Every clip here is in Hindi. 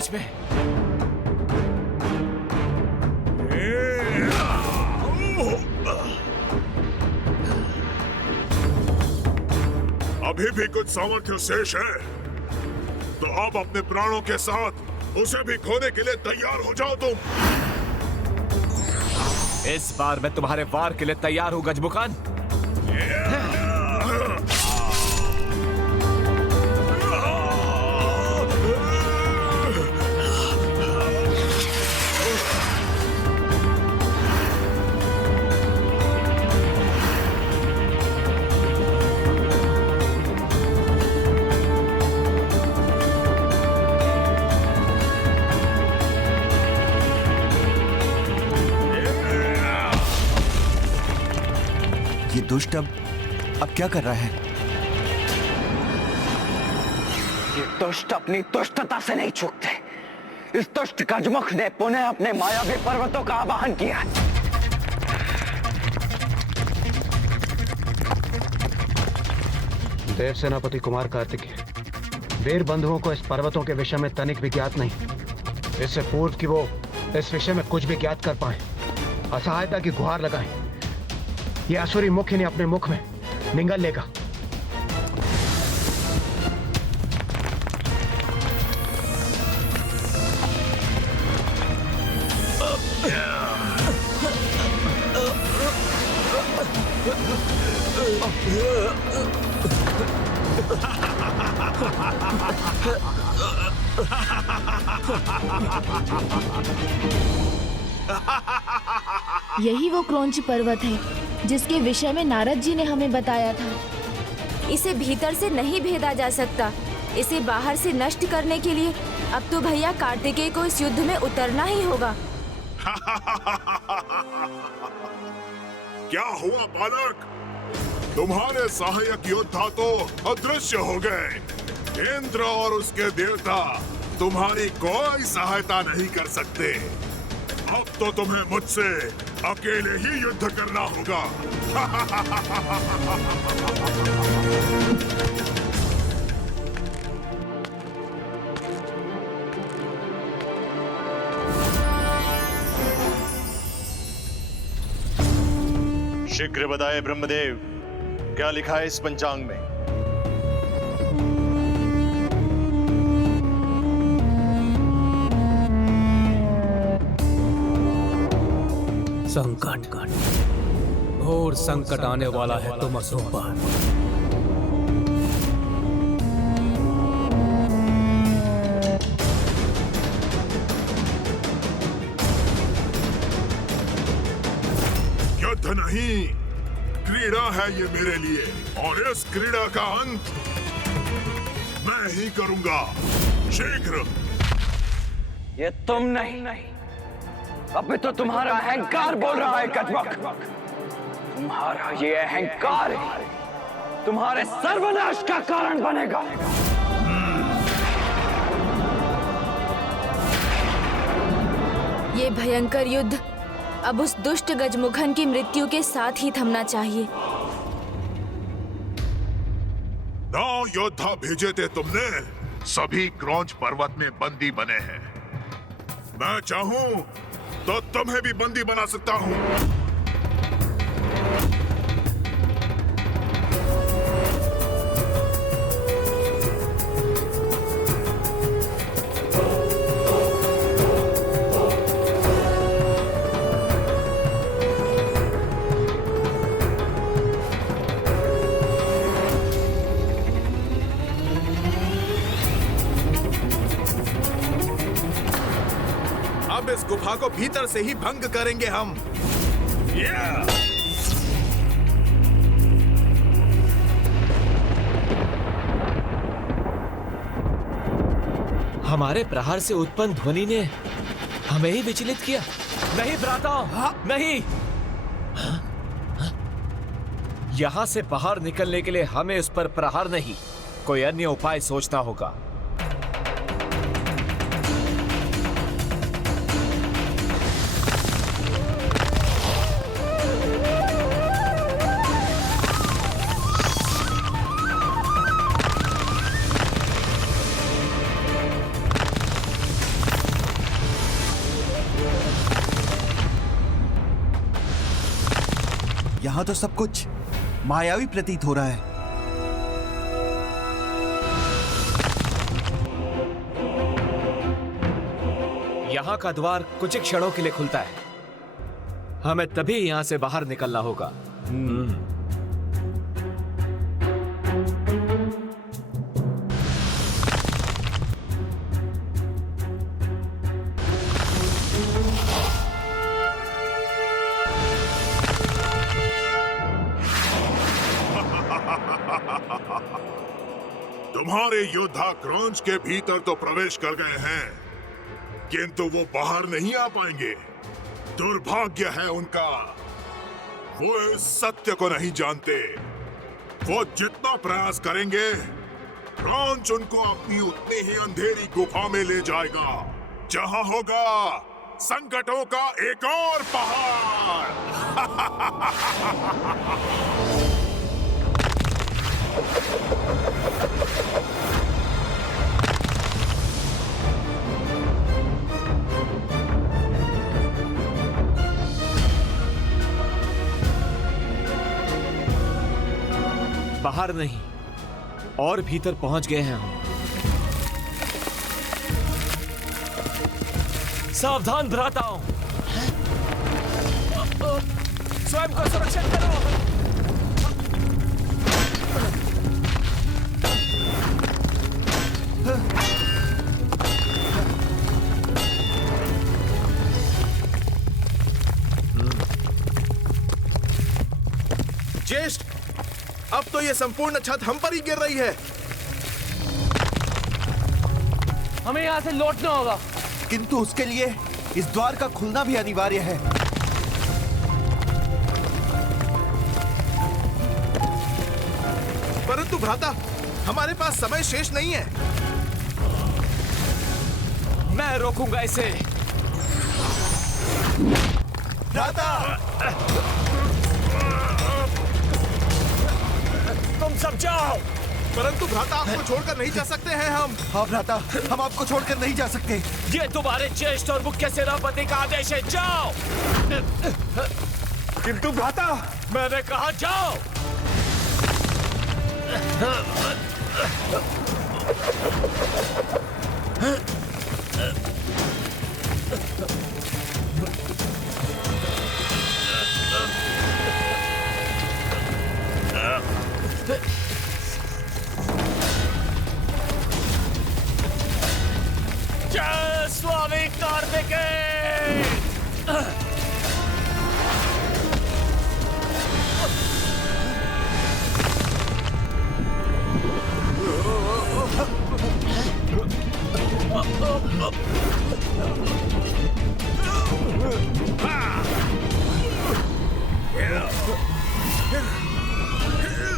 बीच में। अभी भी कुछ सामर्थ्य शेष है, तो अब अपने प्राणों के साथ उसे भी खोने के लिए तैयार हो जाओ तुम। इस बार मैं तुम्हारे वार के लिए तैयार हूं गजमुखान। ये दुष्ट अब क्या कर रहा है? ये दुष्ट अपनी दुष्टता से नहीं चूकते। इस दुष्ट गजमुख ने पुनः अपने मायावी पर्वतों का आवाहन किया। देव सेनापति कुमार कार्तिकेय, वीर बंधुओं को इस पर्वतों के विषय में तनिक भी ज्ञात नहीं। इससे पूर्व कि वो इस विषय में कुछ भी ज्ञात कर पाए, असहायता की गुहार लगाएं। ये असुरी मुख इन्हें अपने मुख में निगल लेगा। यही वो क्रौंच पर्वत है जिसके विषय में नारद जी ने हमें बताया था। इसे भीतर से नहीं भेदा जा सकता। इसे बाहर से नष्ट करने के लिए अब तो भैया कार्तिकेय को इस युद्ध में उतरना ही होगा। क्या हुआ बालक? तुम्हारे सहायक योद्धा तो अदृश्य हो गए। इंद्र और उसके देवता तुम्हारी कोई सहायता नहीं कर सकते। अब तो तुम्हें मुझसे अकेले ही युद्ध करना होगा। शीघ्र बताए ब्रह्मदेव, क्या लिखा है इस पंचांग में? संकट, घोर संकट आने वाला है तुम असुरों पर। युद्ध नहीं, क्रीड़ा है ये मेरे लिए, और इस क्रीड़ा का अंत मैं ही करूंगा, शीघ्र। ये तुम नहीं, अभी तो तुम्हारा अहंकार बोल रहा है गजमुख। तुम्हारा ये अहंकार तुम्हारे सर्वनाश का कारण बनेगा। ये भयंकर युद्ध अब उस दुष्ट गजमुखन की मृत्यु के साथ ही थमना चाहिए। 9 योद्धा भेजे थे तुमने, सभी क्रौंच पर्वत में बंदी बने हैं। मैं चाहूं तो तुम्हें भी बंदी बना सकता हूं। अब इस गुफा को भीतर से ही भंग करेंगे हम। हमारे प्रहार से उत्पन्न ध्वनि ने हमें ही विचलित किया। नहीं भ्राता, नहीं। यहां से बाहर निकलने के लिए हमें उस पर प्रहार नहीं, कोई अन्य उपाय सोचना होगा। यहाँ तो सब कुछ मायावी प्रतीत हो रहा है। यहाँ का द्वार कुछ ही क्षणों के लिए खुलता है। हमें तभी यहाँ से बाहर निकलना होगा। तुम्हारे योद्धा क्रॉन्च के भीतर तो प्रवेश कर गए हैं, किंतु वो बाहर नहीं आ पाएंगे। दुर्भाग्य है उनका। वो इस सत्य को नहीं जानते। वो जितना प्रयास करेंगे, क्रॉन्च उनको अपनी उतनी ही अंधेरी गुफा में ले जाएगा, जहां होगा संकटों का एक और पहाड़। बाहर नहीं, और भीतर पहुंच गए हैं हम। सावधान भ्राताओं, स्वयं को सुरक्षित करो। ज्येष्ठ, अब तो ये संपूर्ण छत हम पर ही गिर रही है। हमें यहाँ से लौटना होगा। किंतु उसके लिए इस द्वार का खुलना भी अनिवार्य है। परंतु भ्राता, हमारे पास समय शेष नहीं है। मैं रोकूंगा इसे। भ्राता! तुम सब जाओ। परंतु भ्राता, आपको छोड़कर नहीं जा सकते हैं हम। हाँ भ्राता, हम आपको छोड़कर नहीं जा सकते। ये तुम्हारे ज्येष्ठ और मुख्य सेनापति का आदेश है, जाओ। किंतु भ्राता, मैंने कहा जाओ। जय स्वामी कार्तिकेय।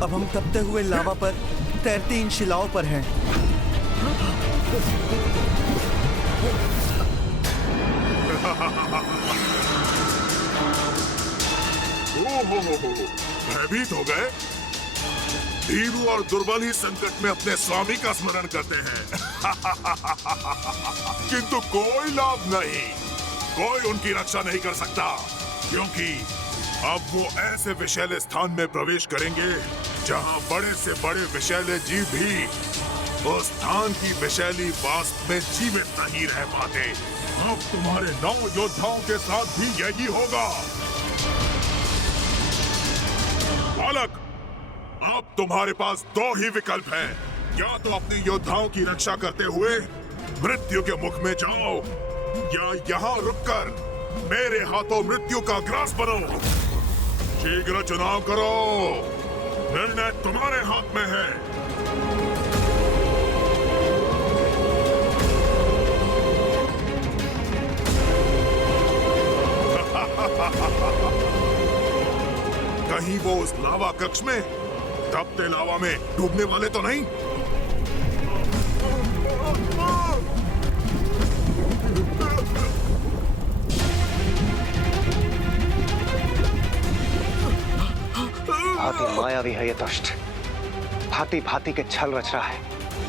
अब हम तपते हुए लावा पर तैरती इन शिलाओं पर हैं। भयभीत हो गए? भीरू और दुर्बल ही संकट में अपने स्वामी का स्मरण करते हैं। किंतु कोई लाभ नहीं, कोई उनकी रक्षा नहीं कर सकता, क्योंकि अब वो ऐसे विषैले स्थान में प्रवेश करेंगे जहां बड़े से बड़े विषैले जीव भी उस स्थान की विषैली वास्तव में जीवित नहीं रह पाते। अब तुम्हारे 9 योद्धाओं के साथ भी यही होगा। बालक, अब तुम्हारे पास 2 ही विकल्प हैं। या तो अपने योद्धाओं की रक्षा करते हुए मृत्यु के मुख में जाओ, या यहाँ रुककर मेरे हाथों मृत्यु का ग्रास बनो। शीघ्र चुनाव करो, निर्णय तुम्हारे हाथ में है। कहीं वो उस लावा कक्ष में तपते लावा में डूबने वाले तो नहीं? भांति मायावी है ये दुष्ट, भांति भांति के छल रच रहा है,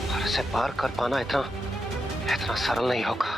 और इसे पार कर पाना इतना सरल नहीं होगा।